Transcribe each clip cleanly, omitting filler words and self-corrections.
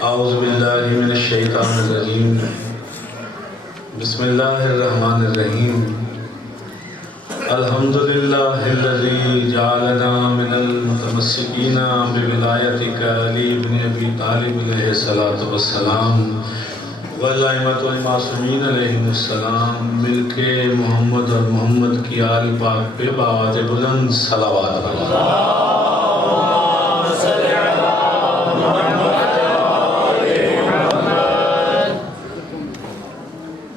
औज़ुबिल्लाहि मिनश्शैतानिर्रजीम बिस्मिल्लाहिर्रहमानिर्रहीम अल्हम्दुलिल्लाहिल्लज़ी जअलना मिनल मुतमस्सिकीना बिविलायतिक अली इब्न अबी तालिब अलैहिस्सलातु वस्सलाम वल अइम्मतुल मासूमीन अलैहिमुस्सलाम। मिलके मोहम्मद और मोहम्मद की आल पाक पे बावाज़ बुलंद सलावत।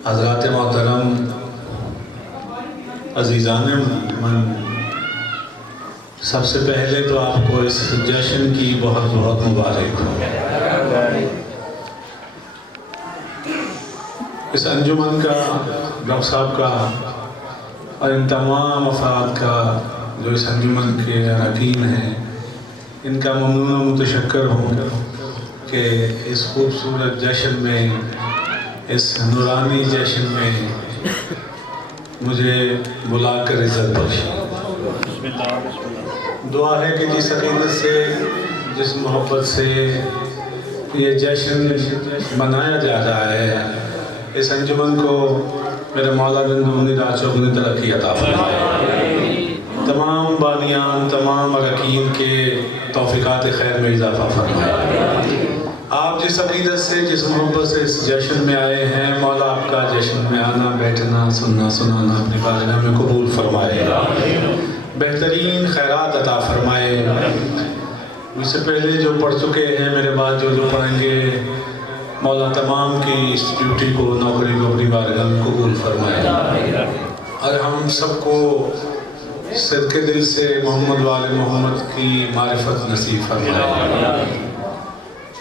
हज़रात मोहतरम अज़ीज़ान मन, सबसे पहले तो आपको इस जश्न की बहुत बहुत मुबारक हो। इस अंजुमन का, डॉक्टर साहब का और इन तमाम अफराद का जो इस अंजुमन के अरकान हैं, इनका ममनून व मुतशक्कर हूँ कि इस खूबसूरत जश्न में, इस नूरानी जश्न में मुझे बुलाकर इज़्ज़त बख्शी। दुआ है कि जिस अक़ीदत से, जिस मोहब्बत से ये जश्न मनाया जा रहा है, इस अंजुमन को मेरे मौला दुनी राचौगुनी तरक्की अता फरमाए। तमाम बानियान, तमाम अरकान के तौफ़ीक़ात खैर में इजाफ़ा फरमाए। आप जिस अक़ीदत से, जिस मोहब्बत से इस जश्न में आए हैं, मौला आपका जश्न में आना, बैठना, सुनना, सुनाना अपनी बारगाह में कबूल फरमाए। बेहतरीन खैरात अता फरमाए। मुझसे पहले जो पढ़ चुके हैं, मेरे बाद जो पढ़ेंगे, मौला तमाम की इस ड्यूटी को, नौकरी को अपनी बारगाह में कबूल फरमाए। और हम सबको सदके दिल से मोहम्मद वाले मोहम्मद की मारिफत नसीब फरमाए।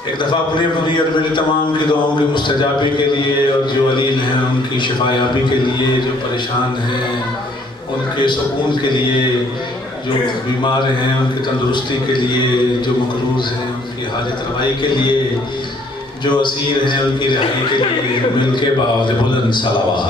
एक दफ़ा अपनी और मेरी तमाम की दुआओं की मुस्तजाबी के लिए, और जो अलील हैं उनकी शिफायाबी के लिए, जो परेशान हैं उनके सुकून के लिए, जो बीमार हैं उनकी तंदुरुस्ती के लिए, जो मकरूज़ हैं उनकी हाजत रवाई के लिए, जो असीर हैं उनकी रिहाई के लिए मिल के बावाज़ बुलंद सलावत।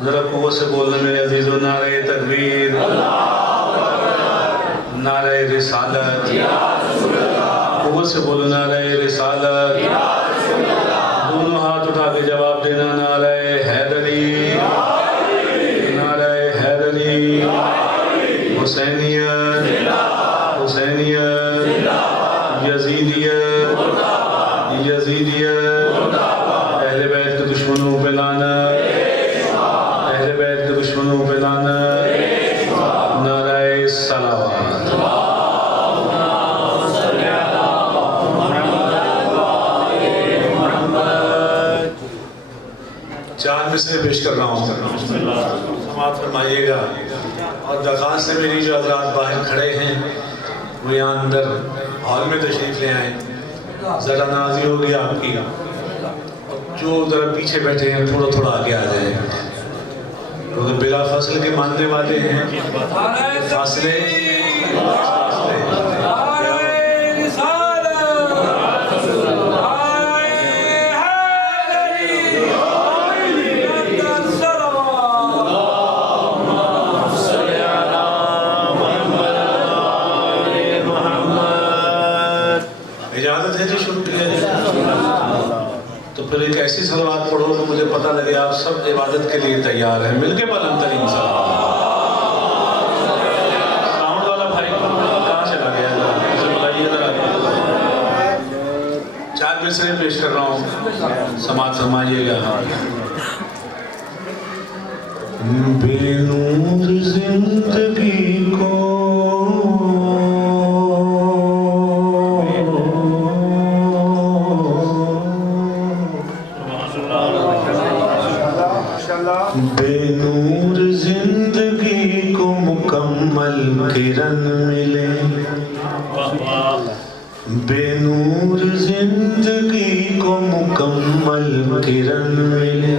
ज़रा कुव्वत से बोलना मेरे अजीज़ों, नारे तकबीर, नारे रिसालत, कुव्वत से बोलो नारे रिसालत। दोनों हाथ उठा के जवाब देना, नारे हैदरी, नारे हैदरी। हुसैनियत, हुसैनियत, यजीदियत, यजीदियत। अहले बैत के दुश्मनों पे लानत, अहले बैत के दुश्मनों पे लानत। नारे सलावत। चार मिसरे पेश कर रहा हूँ, समाअत फरमाइएगा। और दरख्वास्त से मेरी जो हज़रात बाहर खड़े हैं वो यहाँ अंदर हॉल में तशरीफ़ ले आए। ज़रा नाज़ी होगी आपकी, जो ज़रा पीछे बैठे हैं थोड़ा थोड़ा आगे आ जाए। तो बिला फसल के मानने वाले हैं, फासले इजाज़त है जी, शुरू किया जाए। तो फिर एक ऐसी सलावत पढ़ो तो मुझे पता लगे आप सब इबादत के लिए तैयार हैं। मिलके बुलंद तरीन सलावत। साउंड वाला भाई कहाँ चला गया? उसे बुलाइए जरा। चार मिसरे पेश कर रहा हूँ, समाअत फरमाइएगा। बेनूर जिंदगी को बेनूर जिंदगी को मुकम्मल किरण मिले, बेनूर जिंदगी को मुकम्मल किरण मिले।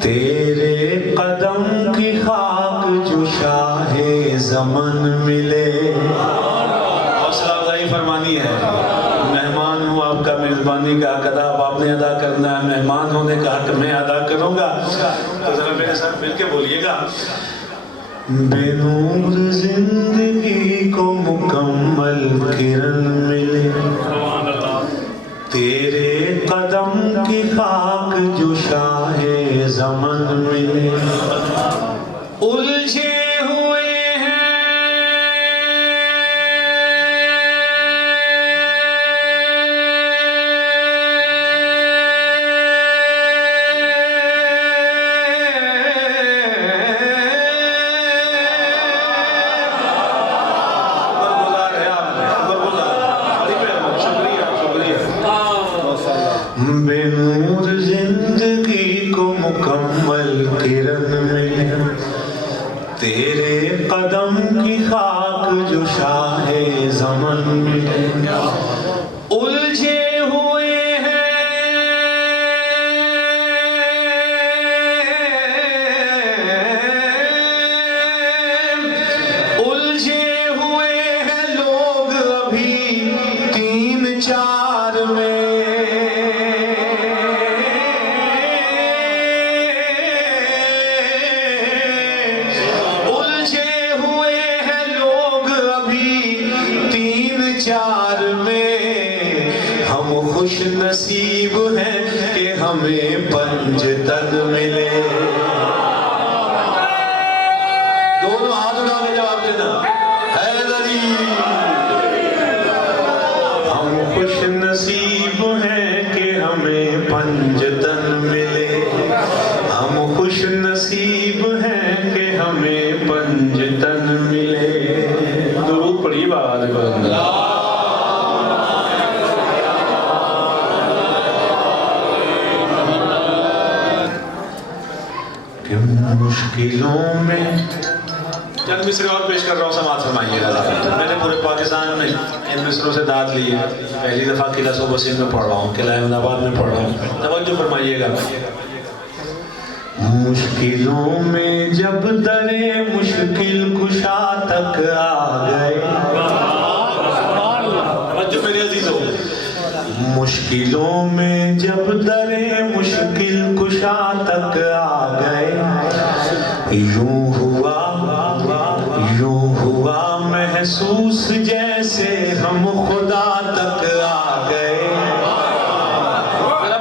तेरे कदम की खाक जो शाहे ज़मन मिले। हौसला अफ़ज़ाई फरमानी है। मेहमान हूँ आपका, मेज़बानी का अदा आपने अदा करना है। मेहमान होने का हक मैं अदा करूंगा। तो जरा मेरे साथ मिलके बोलिएगा, बेनूर जिंदगी को मुकम्मल किरण मिले, तेरे कदम की खाक जो शाहे ज़मन मिले, उलझे हुए बेनूर जिंदगी को मुकम्मल किरण में, तेरे कदम की खाक जो शाहे ज़मन में, उलझे हुए हैं लोग अभी 3-4 में, खुश नसीब है कि हमें पंजतन मिले। दोनों हाथ उठा के जवाब देना, हैदरी। हम खुश नसीब हैं कि हमें पंजतन मिले, हम खुश नसीब हैं कि हमें पंजतन मिले। दुरूद पढ़िए बाबा। मुश्किलों में चंद मिसरे और पेश कर रहा हूँ, समाज फरमाइएगा। मैंने पूरे पाकिस्तान में इन मिसरों से दाद ली है। पहली दफ़ा किला सोबसिन में पढ़ रहा हूँ, किला अहमदाबाद में पढ़ रहा हूँ। तवज्जो फरमाइएगा। मुश्किलों में जब दरे मुश्किल कुशा तक आ गए, तवज्जो मेरे अजीजों, मुश्किलों में जब दरे मुश्किल कुशा तक आ गए, यूं हुआ महसूस जैसे हम खुदा तक आ गए।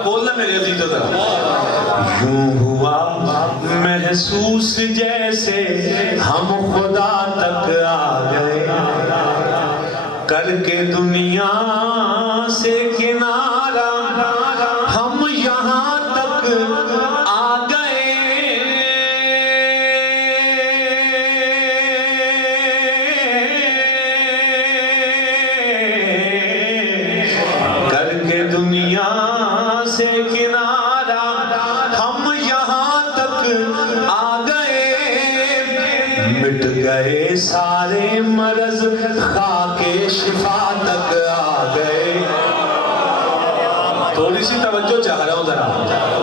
बोलना मेरे अजीजों, यूं हुआ महसूस जैसे हम खुदा तक आ गए, करके दुनिया से किनारा हम यहाँ तक आ गए, करके दुनिया से किनारा हम यहाँ तक आ गए, मिट गए सारे मरज खाके शिफा तक आ गए। थोड़ी सी तवज्जो चाह रहा हूँ जरा।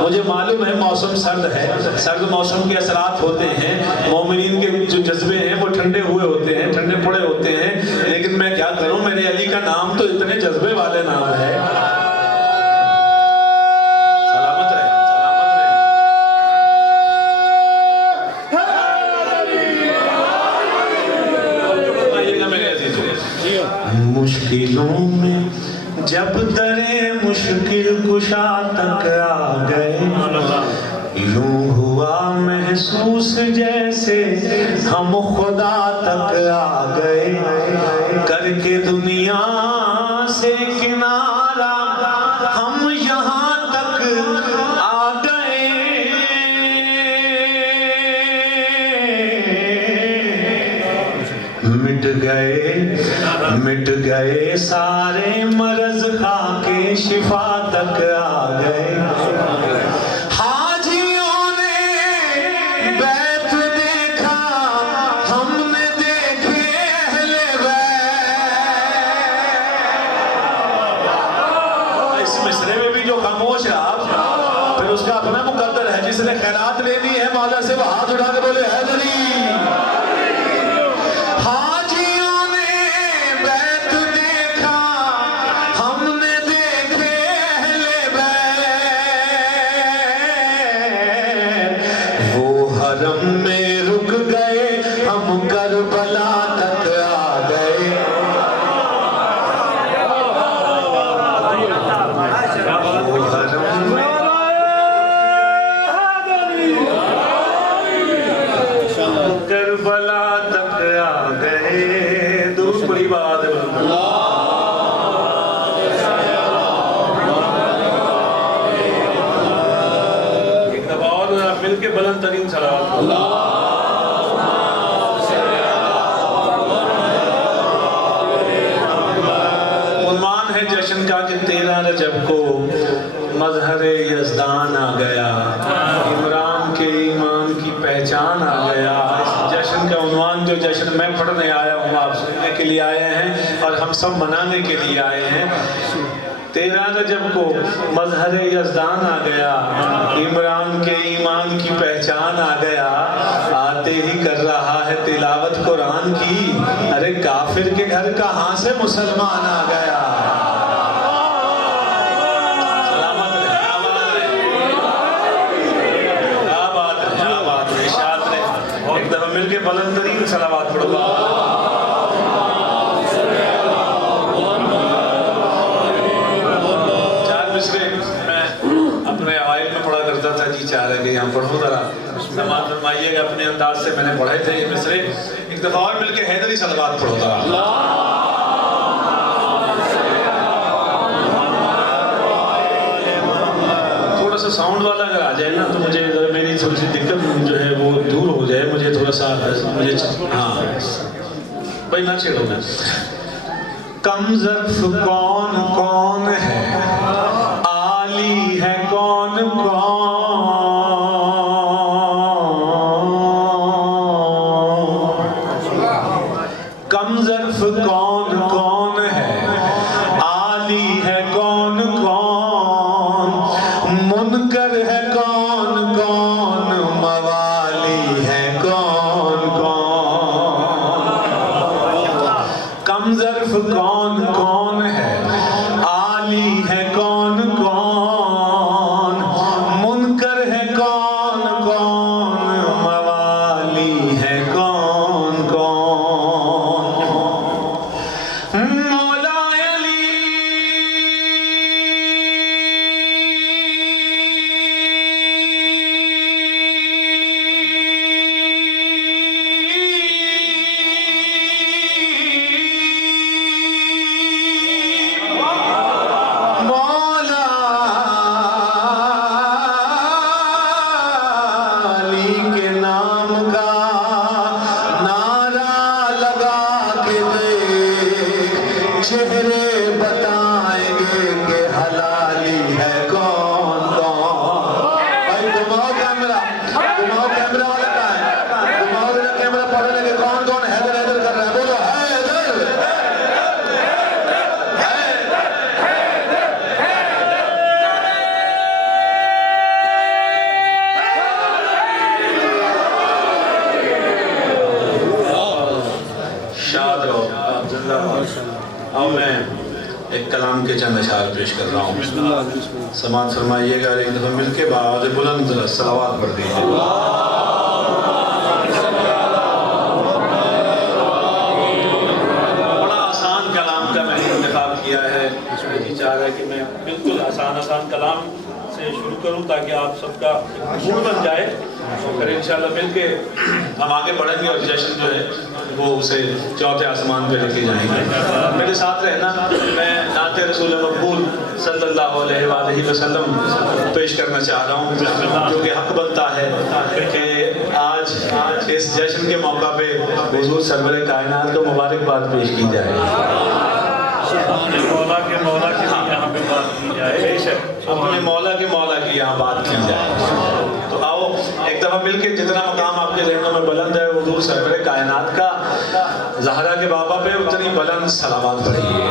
मुझे मालूम है मौसम सर्द है, सर्द मौसम के असरात होते हैं, मोमिनीन के जो जज्बे हैं वो ठंडे हुए होते हैं, ठंडे पड़े होते हैं, लेकिन मैं क्या करूँ, मेरे अली का नाम तो इतने जज्बे वाले नाम है। सलामत रहे, मुश्किलों में जब दरे मुश्किल कुशा तक आ गए, यूं हुआ महसूस जैसे हम खुदा तक आ गए, करके दुनिया से किनारा हम यहाँ तक आ गए, मिट गए सारे मरज खाके शिफा तक आ गए। हाजियों ने बैत देखा, हमने देखे अहले बैत। इस मिसरे में भी जो खामोश रहा, फिर उसका अपना मुकद्दर है। जिसने खैरात लेनी है मौला से, वो हाथ उठा के बोले हैदरी। हरम में रुक गए, हम करबला तक आ गए। करबला तक आ गए। दूर बड़ी बात है। एक दफा और मिलके बुलंद तरीन सलावत। उन्वान है जश्न का कि 13 रजब को मजहर यज़दान आ गया, इमरान के ईमान की पहचान आ गया। जश्न का उन्वान जो जश्न मैं पढ़ने आया हूँ, आप सुनने के लिए आए हैं और हम सब मनाने के लिए आए हैं। 13 रजब को मजहर यज़दान आ गया, इमरान के ईमान की पहचान आ गया। आते ही कर रहा है तिलावत कुरान की, अरे काफिर के घर कहाँ से मुसलमान आ गया। मिलके बुलंद तरीन सलावत पढ़ो। चार मिसरे मैं अपने अवाइल में पढ़ा करता था, जी चाह रहे कि यहाँ पढ़ो जरा, समाज फरमाइएगा। अपने अंदाज से मैंने पढ़े थे ये मिसरे। एक दफा और मिलके हैदरी सलावत पढ़ो जरा। थोड़ा सा साउंड वाला अगर आ जाए ना तो मुझे मेरी थोड़ी सी दिक्कत जो है वो दूर हो जाए। मुझे थोड़ा सा मुझे हाँ भाई ना छेड़ो। कम ज़र्फ़ कौन कौन है, आली है कौन कौन। कम ज़र्फ़ कौन कौन है, आली है कौन कौन। मुनकर है कौन कौन, मवाली है कौन कौन। कम ज़र्फ़ कौन कौन है, आली है कौन कौन। मुनकर है कौन कौन, मवाली है कौन कौन। मौला अली के नाम का नारा लगा के दे, चेहरे बताएंगे कि हलाली है कौन कौन। भाई घुमाओ कैमरा, घुमाओ कैमरा वाला का है, घुमाओ कैमरा पढ़ने के कौन कौन हैदर हैदर कर रहा है। बोलो हैदर। अब मैं एक कलाम के चंद अशार पेश कर रहा हूँ। समाज फरमाइएगा, एक दफा मिलके बावज़ बुलंद सलावत पढ़ दीजिए। बड़ा आसान कलाम का मैंने इंतखाब किया है। इसमें जी चाह रहा है कि मैं बिल्कुल आसान आसान कलाम से शुरू करूं ताकि आप सबका मूड बन जाए, और फिर इंशाल्लाह मिलके हम आगे बढ़ेंगे और जश्न जो है वो उसे चौथे आसमान पे लेके जाएंगे। मेरे साथ रहना। मैं नाते रसूल मकबूल सल्लल्लाहु अलैहि वसल्लम पेश करना चाह रहा हूँ, जो कि हक बनता है कि आज इस जश्न के मौका पे हुजूर सरवर कायनात को मुबारकबाद पेश की जाए। मौला के यहाँ पे बात की जाए, अपने मौला की यहाँ बात की जाए। तो आओ एक दफा मिलके, जितना मकाम आपके ज़हनों में बुलंद है हुजूर सरवर कायनात का ज़हरा के बाबा पे उतनी बुलंद सलावत पढ़िए।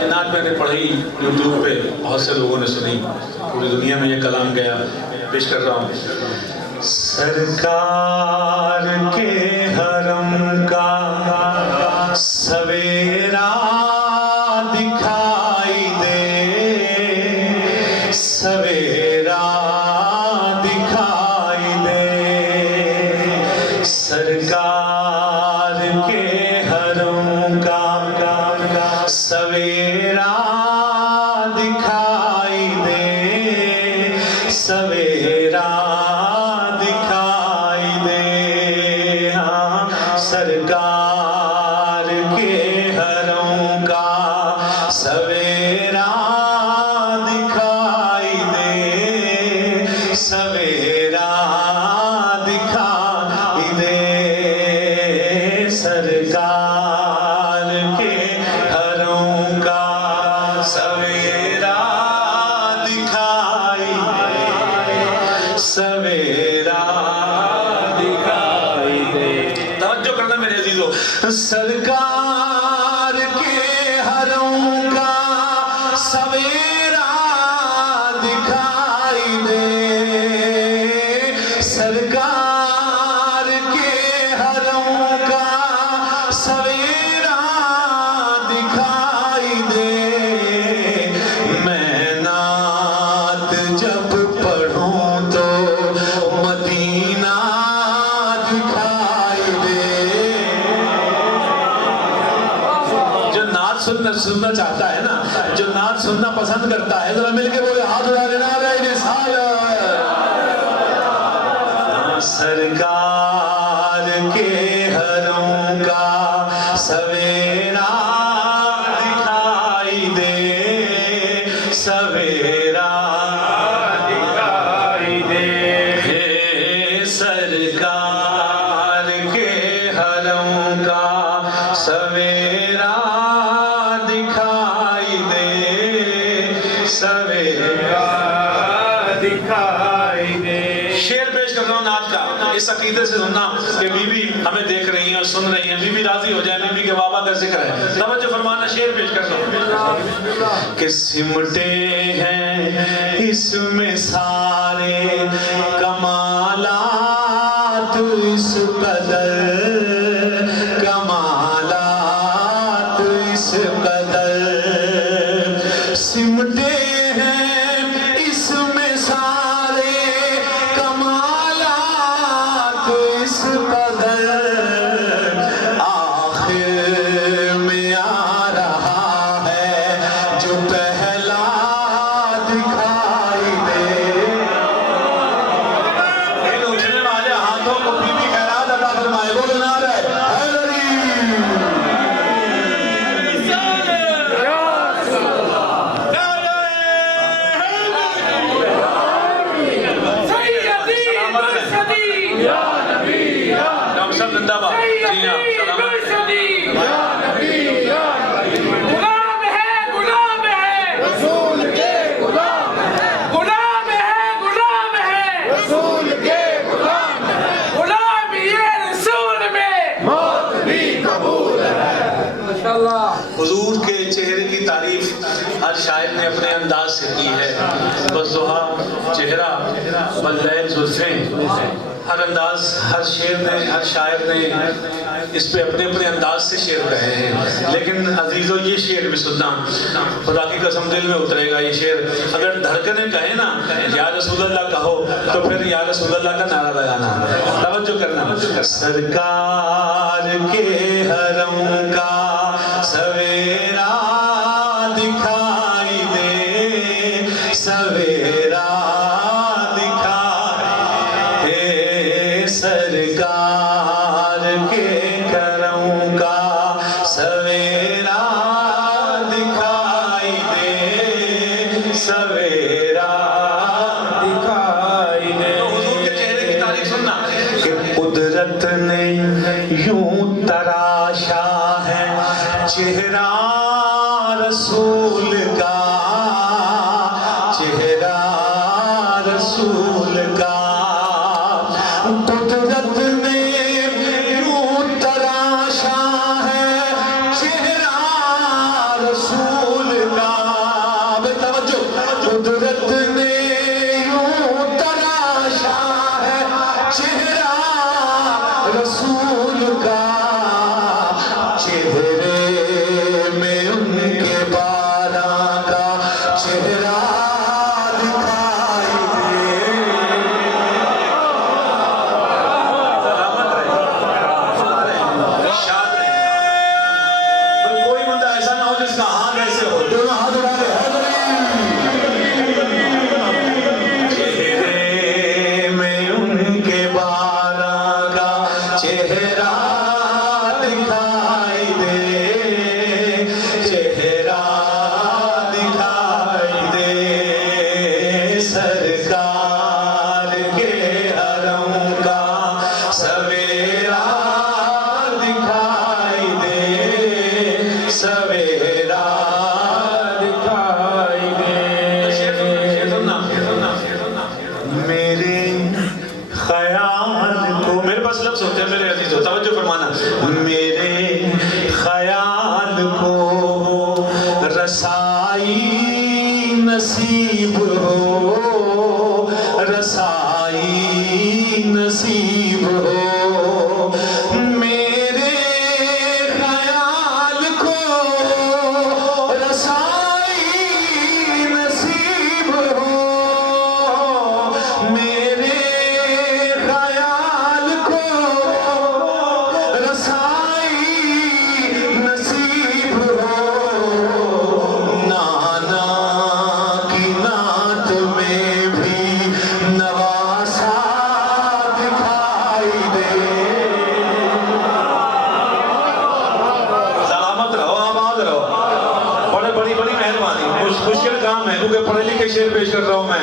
ये नात मैंने पढ़ी यूट्यूब पे, बहुत से लोगों ने सुनी, पूरी दुनिया में ये कलाम गया, पेश कर रहा हूँ। सरकार के हरम का सवेरा दिखाई दे, सवेरा दिखाई दे, सवेरा दिखाई दे। हाँ, सरकार के हरों का सवेरा दिखाई दे, सवेरा दिखाई दे। सरकार के हरों का सवेरा दिखाई दे, सवेरा दिखाई दे। तवज्जो करना मेरे अजीजों, सरकार के हरों का सवेरा दिखाई दे, सरकार के हरों का सवेरा दिखाई दे। मैं नात जब पढ़ूं तो मदीना दिखाई दे। जो नात सुनना चाहता है ना, जो नात सुनना पसंद करता है, जरा मिलके बोले हाथ उठा लेना सरकार के हरों का सवेरा दिखाई दे, सवेरा दिखाई दे। हे सरकार के हरों का सवेरा दिखाई दे, सवेरा दिखाई दे। शेर पेश कर रहा हूँ नात का, इस अकीदे से सुनना कि बीवी हमें देख रही है और सुन रही है, बीवी राजी हो जाए, बीवी के बाबा का जिक्र है। तवज्जो फरमाना, शेर पेश कर रहा हूँ कि सिमटे हैं इसमें सारे कमालात, इस कदर कमालात, इस कदर सिमटे हैं इसमें सारे कमालात, इस कदर आखिर में आ रहा है जो पहला दिखाई दे। इन उठने वाले हाथों को बीबी खैरात अता फरमाए, बोलो नारे हैदरी। जिंदाबाद। जी हाँ, गुलाम है, गुलाम है, रसूल के गुलाम है, गुलाम है, गुलाम है, रसूल के गुलाम है, गुलाम ये रसूल में मौत भी कबूल है। माशाअल्लाह। हुजूर के चेहरे की तारीफ हर शायर ने अपने अंदाज से की है। बज़ुहा चेहरा बल्लैल जुल्फ़ें, हर अंदाज, हर शेर ने, हर शायर ने इस पे अपने अपने अंदाज से शेर कहे हैं। लेकिन अजीजों, ये शेर भी सुनना, खुदा की कसम दिल में उतरेगा ये शेर। अगर धड़कने कहे ना या रसूलल्लाह कहो, तो फिर या रसूलल्लाह का नारा लगाना। तवज्जो करना, सरकार के हरों का सवेरा दिखाई दे, सवेरा सरकार के करम का सवेरा दिखाई दे, सवेरा दिखाई दे। तो हुजूर के चेहरे की तारीफ सुनना कि कुदरत ने यूं तराशा है चेहरा रसूल का, चेहरा रसूल का। कुदरत ने यूं तराशा है चेहरा रसूल का। तवज्जो, कुदरत ने यूं तराशा है चेहरा रसूल का। चेहरे में उनके बारा का चेहरा दिखाई दे। सवेरा दिखाई दे। मेरे ख्याल को, मेरे पास लफ्ज़ होते हैं मेरे अजीज़ों, तवज्जो फरमाना, मेरे ख्याल को रसाई नसीब हो, रसाई नसीब हो। मेरे ख्याल को रसाई नसीब हो, मेरे ख्याल को रसाई नसीब हो। नाना की नात में भी नवासा दिखाई दे। सलामत रहो, आबाद रहो। बड़े बड़ी बड़ी मेहरबानी, मुश्किल काम है क्योंकि पढ़े लिखे शेर पेश कर रहा हूँ मैं,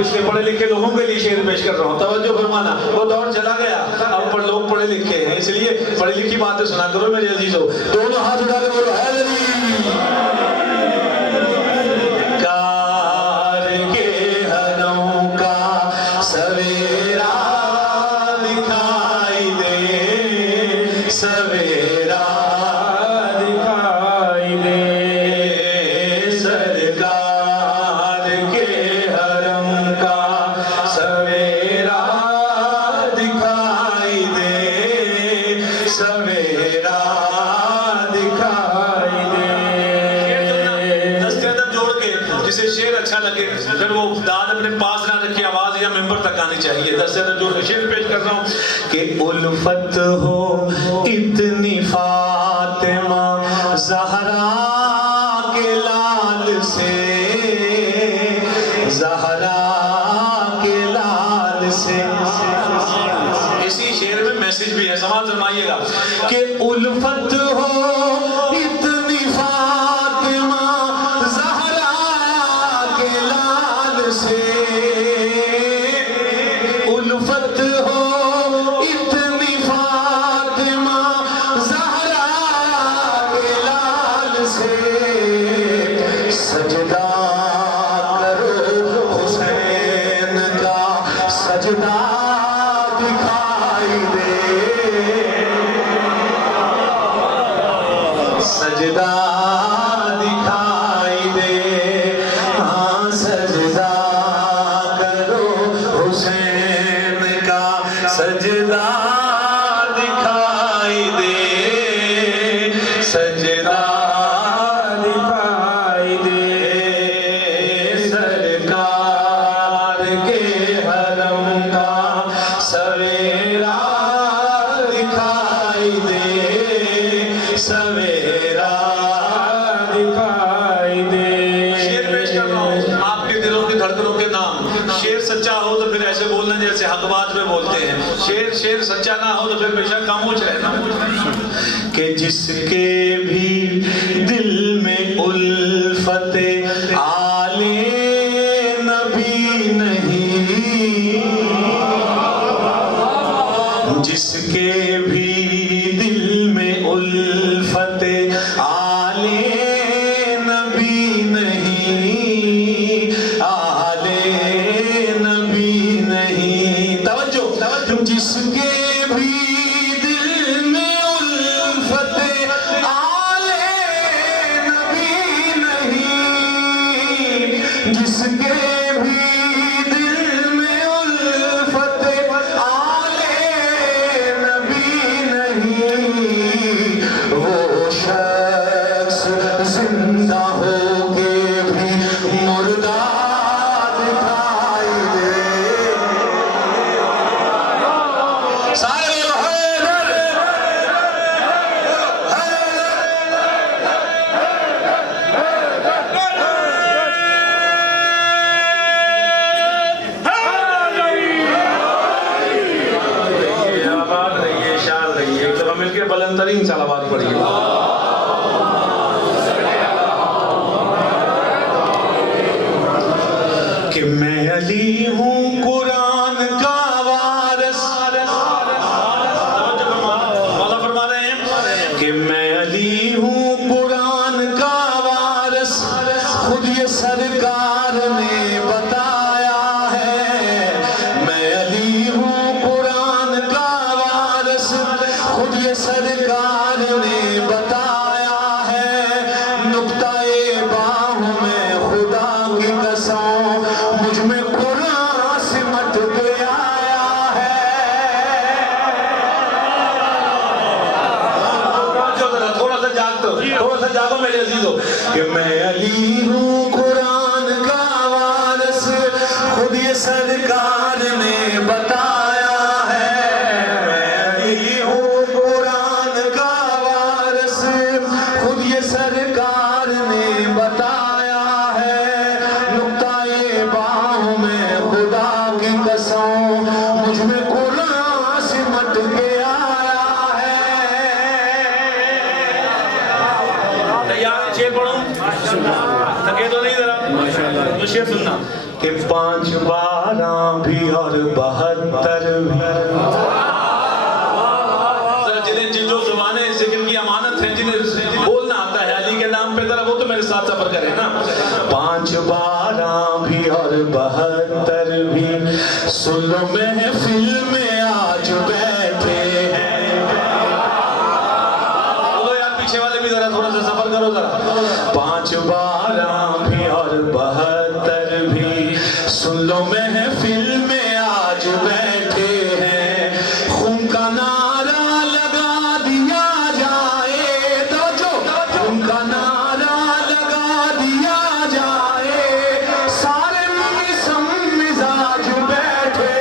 इसलिए पढ़े लिखे लोगों के लिए शेर पेश कर रहा हूँ। तवज्जो फरमाना, वो दौर चला गया, अब पर लोग पढ़े लिखे हैं, इसलिए पढ़ी लिखी बातें सुना करो मेरे अजीजों। दोनों हाथ उठा के बोलो हैदरी। कार के हरों का सवेरा दिखाई दे, सवेरा दिखाई दे। सरकार के हरम का सवेरा दिखाई दे, सवेरा दिखाई दे। दस्ते अंदर जोड़ के जिसे शेर अच्छा लगे, फिर वो दाद अपने पास ना रखी, आवाज या मेंबर तक आनी चाहिए। दस्ते अंदर जोड़ के शेर पेश कर रहा हूँ कि उल्फत हो इतनी फातिमा ज़हरा के लाल से, ज़हरा के लाल से। इसी शेर में मैसेज भी है, समाज फरमाइएगा कि उल्फत हो इतनी फातिमा ज़हरा के लाल से, उल्फत हो इतनी फातिमा ज़हरा के लाल से। सजदा करो हुसैन का सजदा दिखाई दे, सजदा दिखाई दे। हाँ सजदा करो हुसैन का सजदा दिखाई दे, सजदा दिखाई दे। सरकार के हरम का सवेरा दिखाई दे, सवेरा दिखाई दे। शेर पेश कर रहा हूँ आपके दिलों की धड़कनों के नाम। शेर सच्चा हो तो फिर ऐसे बोलना जैसे हक बात में बोलते हैं, शेर सच्चा ना हो तो फिर बेशक खामोश रहना। कि जिसके भी दिल में उल्फते आले नबी नहीं, जिसके भी दिल में उल्फते आले नबी नहीं, आले नबी नहीं। तवज्जो, जिसके भी दिल में उल्फते आले नबी नहीं, जिसके भी दिल में उल्फते आले नबी नहीं, वो शख्स जिंदा होके भी मुर्दा दिखाई दे। सारे बुलंदतरीन सलावत पढ़िए। खुद ये सरकार ने बताया है, मैं अली हूँ कुरान का वारिस, खुद ये सरकार ने बताया है। नुक्ता-ए बाहु में खुदा की कसम, मुझ में कुरान सिमट के आया है। थोड़ा सा जागो मेरे अजीजों कि मैं अली हूँ कुरान का वारिस, खुद ये सरकार ने बताया है। मैं अली हूँ कुरान का वारिस, खुद ये सरकार ने बताया है। नुक्ता-ए बाहु में खुदा की कसम, मुझ में कुरान सिमट के आया है। तैयार शेर पढ़ूं? थके तो नहीं जरा? तो शेर सुनना कि 5 12 भी और 72 भी। जरा जिन्हें जो जुबानें जिक्र की अमानत है, जिन्हें बोलना आता है अली के नाम पे, जरा वो तो मेरे साथ सफर करें ना। 5 12 भी और 72 भी, सुन लो महफिल में आज बैठे हैं। बोलो यार पीछे वाले भी जरा थोड़ा सा सफर करो जरा। 5 12 भी और 72 भी, सुन लो महफिल में आज बैठे हैं। खून का नारा लगा दिया जाए, तो जो खून का नारा लगा दिया जाए, सारे मिसम मिजाज बैठे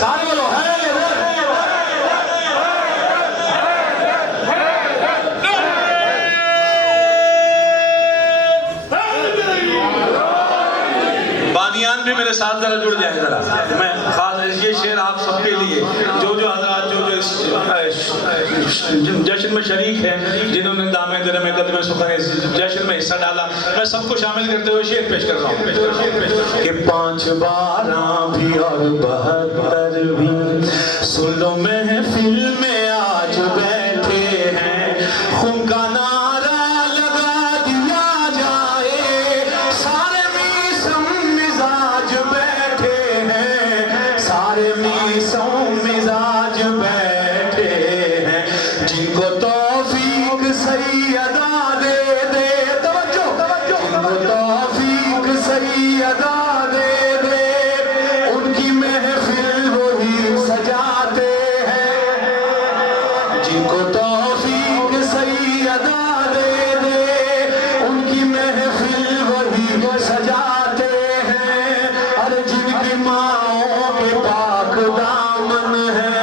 सारे बोलो है। बानियान भी मेरे साथ जरा जुड़ जाए जरा। मैं खास ये शेर आप सबके लिए, जो हजरात जो जश्न में शरीक हैं, जिन्होंने दामे दरमे कदमे सुखने जश्न में हिस्सा डाला, मैं सबको शामिल करते हुए शेर पेश कर रहा हूँ कि 5 12 भी और 72 भी, सुन लो महफिल में आज बैठे हैं। खून का नारा लगा दिया जाए, सारे मिसम मिजाज बैठे हैं, सारे मिसम मिजाज बैठे हैं। जिनको तौफीक सही अदा दे दे, तवज्जो, जिनको तौफीक सही अदा दे दे, उनकी महफिल वही सजाते हैं। जिनको तौफीक सही अदा दे दे, उनकी महफिल वही सजाते हैं। अरे जिनकी माओ के पाक दामन है,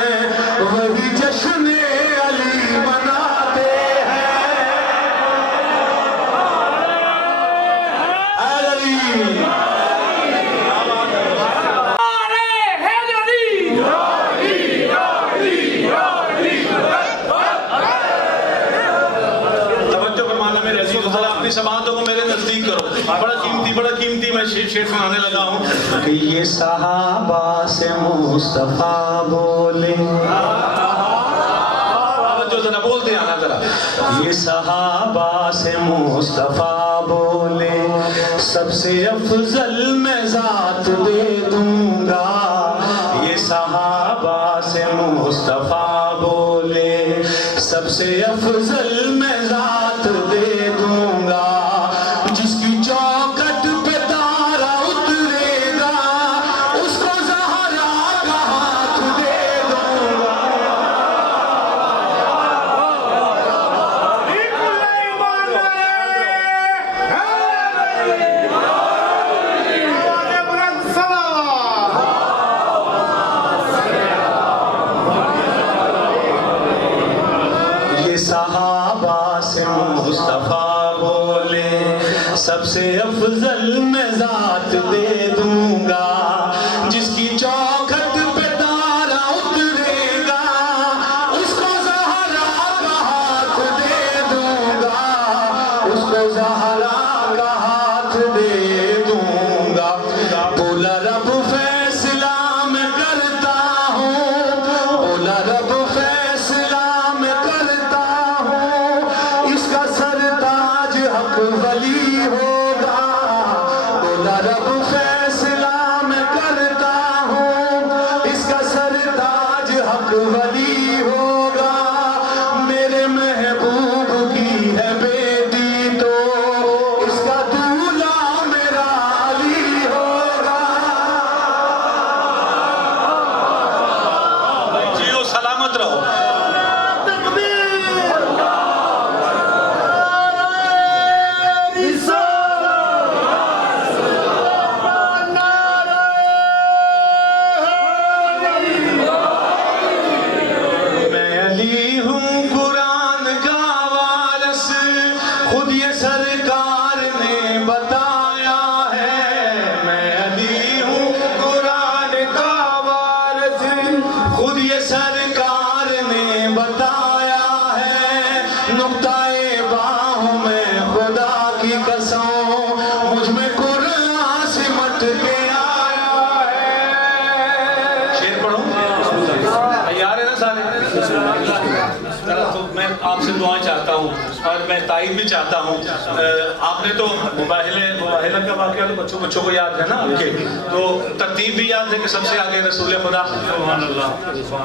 वही जश्न अली मनाते हैं। अली तवज्जो फरमाना मेरे अजीज, जरा अपनी समातों को मेरे नजदीक करो। बड़ा कीमती मैं शेर सुनाने लगा हूँ कि ये सहाबा से मुस्तफा बोले। तवज्जो जरा बोलते आना जरा। ये सहाबा से मुस्तफा बोले, सबसे अफजल मैं जात दे दूंगा। ये सहाबा से मुस्तफा बोले, सबसे अफजल मैं जात दे दूंगा। जिसकी चौखट पे तारा उतरेगा, उसको ज़हरा का हाथ दे दूंगा। ये सहाबा से मुस्तफा बोले, सबसे अफजल मैं जात दे दूंगा। जिसकी चौखट पे तारा उतरेगा, उसको ज़हरा का हाथ दे दूंगा, उसको ज़हरा का हाथ दे दूंगा। बोला रब फैसला मैं करता हूँ, बोला रब फैसला मैं करता हूँ, आपसे दुआएं चाहता हूँ और मैं तायद भी चाहता हूँ। आपने तो मुबाहिला का वाक़या तो बच्चों को याद है ना आपके, तो तरतीब भी याद है कि सबसे आगे रसूल खुदा,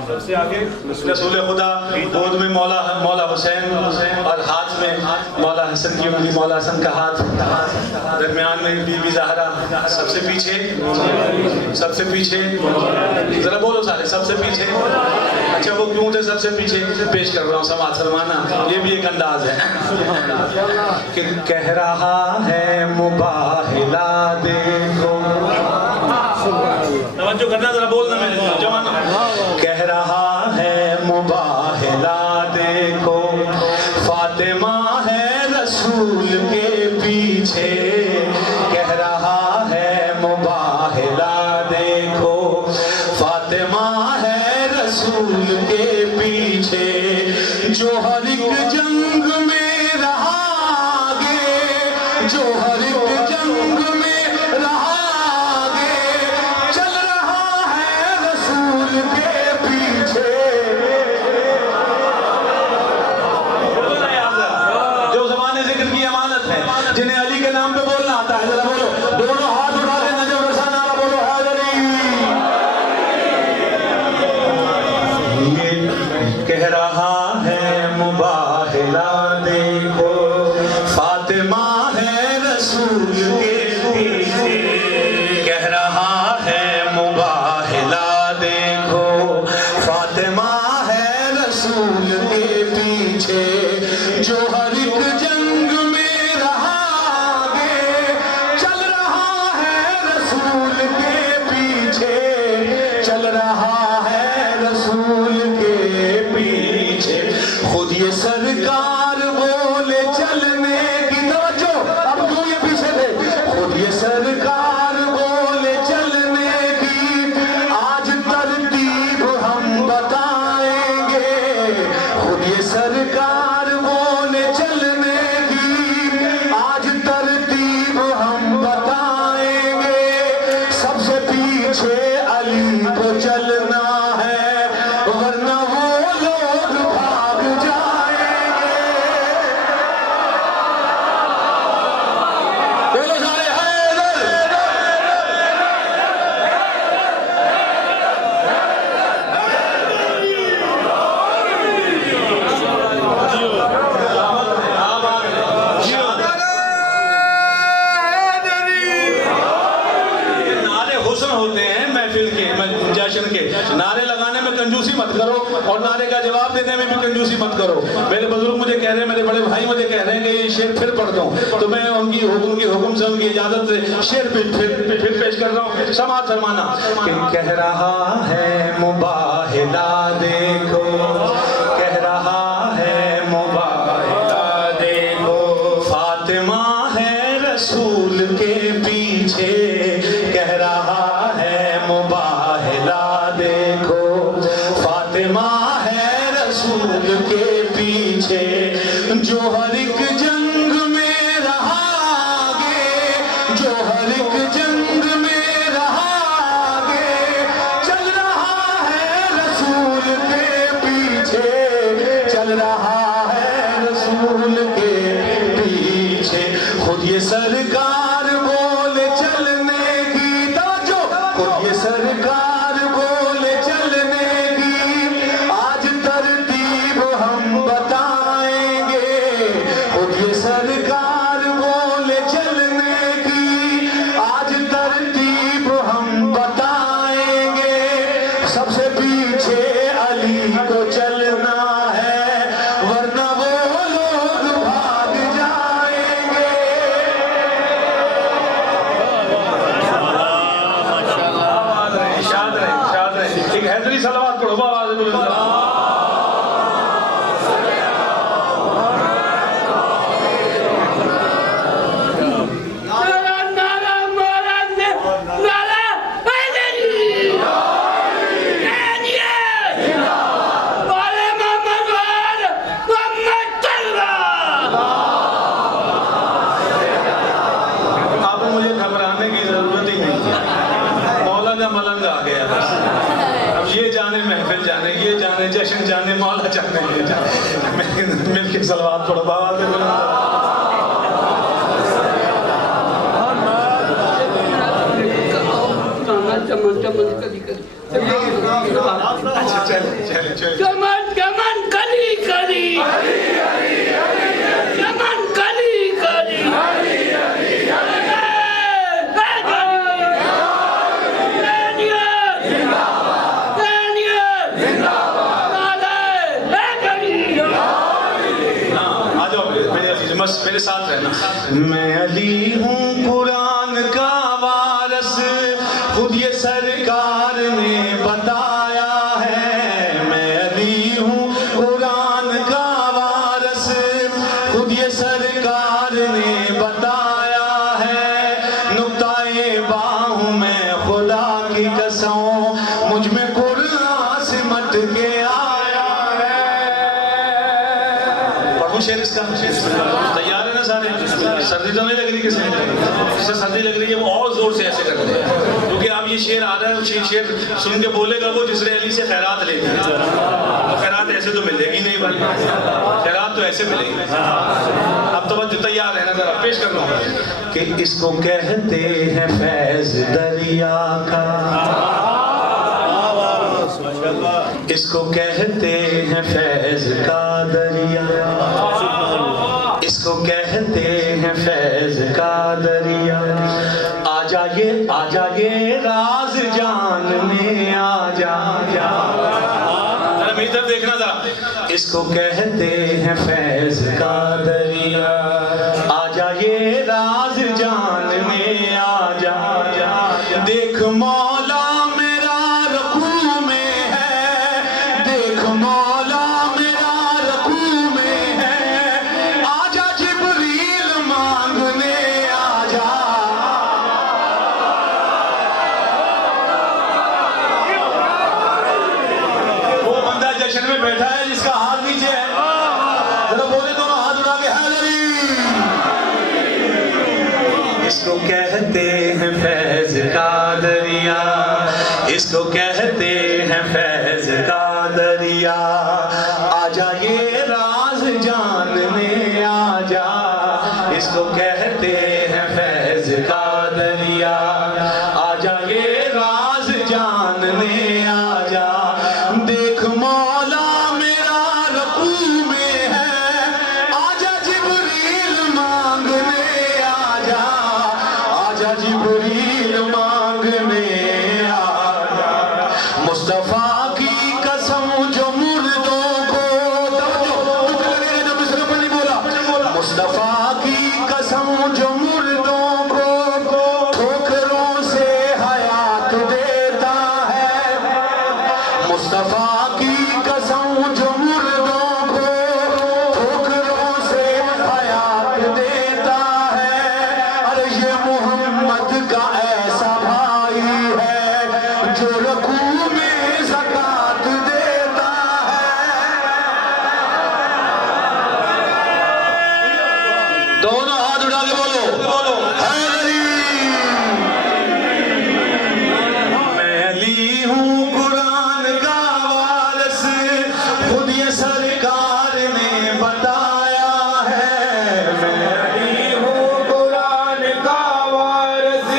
सबसे आगे रसूल खुदा, गोद में मौला हुसैन और हाथ में मौला हसन की उंगली, मौला हसन का हाथ, दरमियान में बीबी ज़हरा, सबसे पीछे जरा बोलो सारे, सबसे पीछे। अच्छा वो क्यों थे सबसे पीछे? पेश कर रहा हूँ समाज सलमाना, ये भी एक अंदाज है कि कह रहा है मुबाहिला देखो, तवज्जो करना जरा, बोलना मेरे जवान, कह रहा है मुबाहिला देखो, फातिमा है रसूल के पीछे, कह रहा है मुबाहिला देखो, फातिमा है रसूल के पीछे, जो हर एक जंग में रहा आगे, जो हर एक जंग में रहा आगे, चल रहा है रसूल के पीछे। जो ज़बान ज़िक्र की अमानत है, जिन्हें अली के नाम पे बोलना आता है, जरा बोलो, दोनों हाथ उठा के नजर रसा नारा बोलो, हैदरी। ये कह रहा है मुबाहिला देखो, फातिमा है रसूल के पीछे, कह रहा है मुबाहिला देखो, फातिमा है रसूल के पीछे, जो हर एक जंग में रहा आगे, चल रहा है रसूल के पीछे, चल रहा है रसूल के पीछे। खुद ये सरकार बोले चलने की, तवज्जो अब क्यों ये पीछे थे, खुद ये सरकार बोले चलने की, आज तरतीब हम बताएंगे, खुद ये सरकार बोले चलने की, आज तरतीब हम बताएंगे, सबसे पीछे अली को चलना है, वरना वो लोग भाग जाएंगे। बोलो सारे हैदर। ये नारे हुस्न होते हैं महफिल के, जश्न के। नारे लगाने में कंजूसी मत करो और नारे का जवाब देने में भी कंजूसी मत करो। मेरे बुजुर्ग मुझे कह रहे हैं, मेरे बड़े भाई मुझे कह रहे हैं कि ये शेर फिर पढ़ दूं, तो मैं उनकी हुक्म से, उनकी इजाजत से शेर फिर पेश कर रहा हूँ। समाज फरमाना कि कह रहा है मुबाहिला देखो, कह रहा है मुबाहिला देखो, फातिमा है रसूल के पीछे, कह रहा है मुबाहिला देखो, फातिमा है रसूल के पीछे, जो हर एक जंग में रहा आगे, जो हर एक जंग में रहा आगे, चल रहा है रसूल के पीछे, चल रहा है रसूल के पीछे। खुद ये सरकार बोले चलने की, तवज्जो, खुद ये सरकार बोले चलने की, आज तरतीब हम बताएंगे, खुद ये मिलके सलवात पढ़ो बाबा से बोलो। चमन चमन कली कली अच्छा चल चमन चमन कली कली चमन कली कली मेरे साथ रहना। मैं अली हूँ कुरान का वारस, खुद ये सरकार ने बताया है। मैं अली हूँ कुरान का वारस, खुद ये सरकार ने बताया है। नुक्ताए बाहूं में खुदा की कसम, मुझ में कुरान से मट के आया है। पढ़ूं शेर इसका? तैयार है ना सारे? सर्दी तो नहीं लग रही किसी? जिसे सर्दी लग रही है वो और जोर से ऐसे करते हैं, क्योंकि अब ये शेर आ रहा है। शेर सुन के बोलेगा वो जिसने अली से खैरात लेनी है। तो खैरात ऐसे तो मिलेगी नहीं भाई, खैरात तो ऐसे मिलेगी। अब तो बस तैयार है ना, जरा पेश कर लो कि इसको कहते हैं फैज दरिया का, इसको कहते हैं फैज का दरिया, इसको कहते हैं फैज का दरिया। आजा ये राज जानने आजा। मेरी तरफ देखना जरा। इसको कहते हैं फैज का दरिया, आजा ये राज जानने आजा। देख मौला मेरा रकू में है, देख मौला मेरा रकू में है। आजा जिब्रील मांगने आजा। वो बंदा जश्न में बैठा है जिसका हाथ नीचे है, जरा बोले दोनों हाथ उठा के हैदरी। इसको कहते हैं फैज का दरिया, इसको कहते हैं फैज का दरिया। आजा ये राज जानने आजा, इसको कहते हैं फैज का दरिया। आजा ये राज जानने आजा। देख मौला मेरा रकू में है, आजा जिब्रील मांगने आजा। आजा जिब्रील मांगने आजा। मुस्तफा की कसम जो मुर्दों को, मुस्तफा की कसम जो मुर्दों को ठोकरों से हयात देता है। मुस्तफा की कसम जो मुर्दों को ठोकरों से हयात देता है। अरे ये मोहम्मद का ऐसा भाई है जो रकू में ज़कात देता है। दोनों हाथ उठा के बोलो हैदरी। मैं अली हूँ कुरान का वारस, खुद ये सरकार ने बताया है। मैं अली हूँ कुरान का वारस,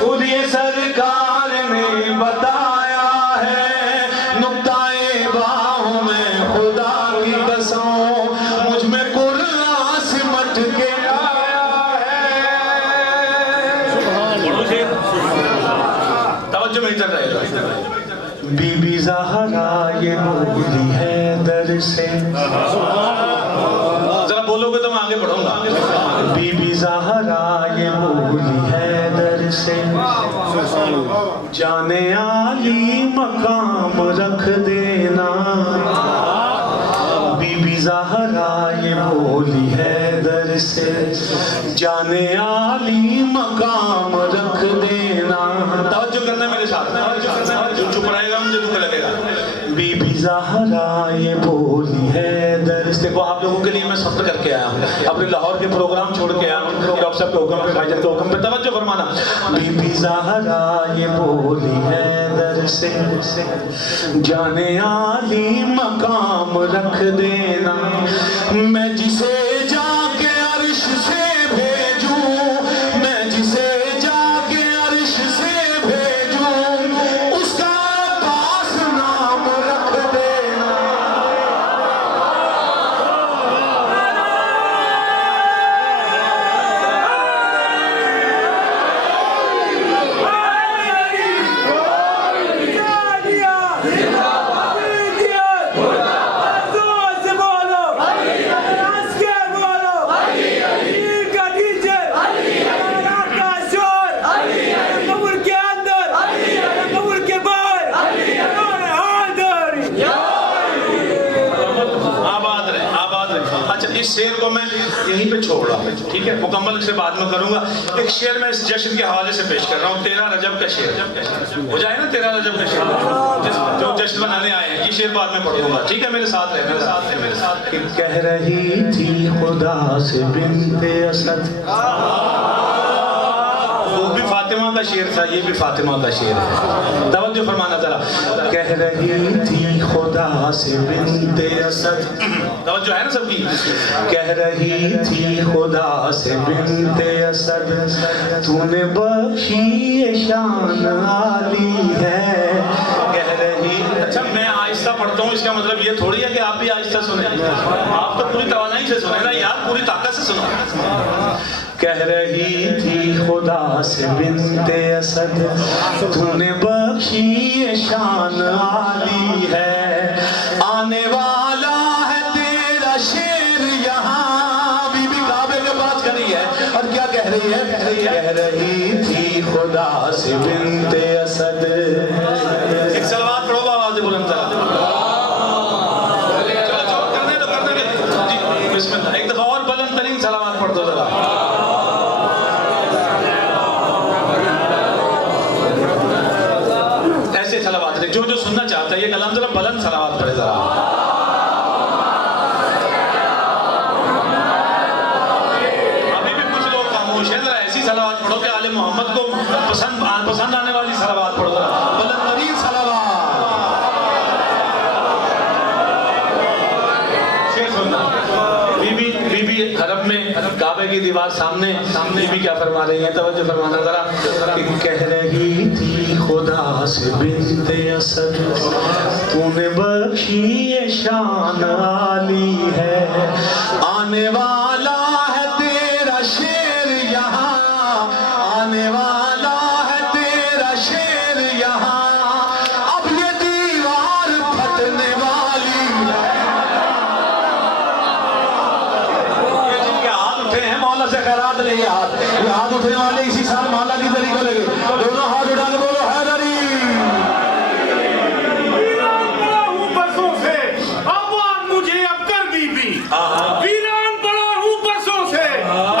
खुद ये सरकार ने बताया है। नुक्ताए बाहों में खुदा की कसम, मुझ में कुरान से मट के आया है। तवज्जो में इधर रहेगा। बीबी ज़हरा ये बोली है दर से, जरा बोलोगे तो मैं आगे बढ़ूंगा। बीबी ज़हरा ये बोली है दर से, जाने आली मकाम रख देना। बीबी ज़हरा ये बोली है दर से, जाने आली मकाम रख देना। तवज्जो करना मेरे साथ, जो चुप रहेगा मुझे दुख लगेगा। बीबी ज़हरा ये बोली है दर रिश्ते को आप लोगों के लिए मैं सफर करके आया हूँ, अपने लाहौर के प्रोग्राम छोड़ के आया हूँ। डॉक्टर साहब के हुक्म पे, भाईजान के हुक्म पे तवज्जो फरमाना। बीबी ज़हरा ये बोली हैदर से, जाने आली मकाम रख देना, मैं जिसे जाके अर्श से भेजूं, मैं जिसे जाके अर्श से भेजूं, उसका पास नाम रख देना। इस शेर को मैं यहीं पे छोड़ रहा हूँ, ठीक है, मुकम्मल इसे बाद में करूंगा। एक शेर मैं इस जश्न के हवाले से पेश कर रहा हूँ, 13 रजब का शेर हो जाए ना, 13 रजब का शेर जो जश्न बनाने आए हैं, ये शेर बाद में पढ़ूंगा, ठीक है, मेरे साथ है, मेरे साथ है, मेरे साथ। कह रही थी खुदा से बिन्ते असद, वो भी फातिमा का शेर था, ये भी फातिमा का शेर है, तवज्जो फरमाना जरा। कह रही थी खुदा से बिन्ते असद, तवज्जो है ना सबकी। कह रही थी खुदा से बिन्ते असद, तूने बख्शी ये शान आली है। कह रही, अच्छा मैं आहिस्ता पढ़ता हूँ, इसका मतलब ये थोड़ी है कि आप भी आहिस्ता सुने, आप तो पूरी तवानाई से सुने ना यार, पूरी ताकत से सुनो। कह रही थी खुदा से बिन्ते असद, तूने बख्शी ये शान आली है, आने वाला है तेरा शेर यहाँ। बीबी काबे के पास खड़ी है और क्या कह रही है? कह रही थी खुदा से बिन्ते असद। एक सलवात पढ़ो आवाज़ बुलंद जरा। चलो करने दो जी, बिस्मिल्लाह। एक दफा और बुलंद तरीन सलावत पढ़ दो जरा। जो जो सुनना चाहता है ये कलाम जरा बुलंद सलावत पढ़े जरा। अभी भी कुछ लोग खामोश हैं, जरा ऐसी सलावत पढ़ो कि आले मोहम्मद को पसंद आने वाली सलावत पढ़ो जरा, बुलंद तरीन सलावत। शेर सुनना। बीबी हरम में काबे की दीवार सामने बीबी क्या फरमा रही है, तवज्जो फरमाना जरा। कह रही थी खुदा से बिन्ते असद, तूने बख्शी ये शान आली है, आने वाला है तेरा शेर यहाँ, आने वाला है तेरा शेर यहाँ, अब ये दीवार फटने वाली है। ये जिनके हाथ उठे हैं मौला से खैरात नहीं, हाथ उठने वाले इसी साल मौला की दरी को लगे, दोनों हाथ उठा के बोलो हैदरी। वीरान पड़ा हूँ बरसों से,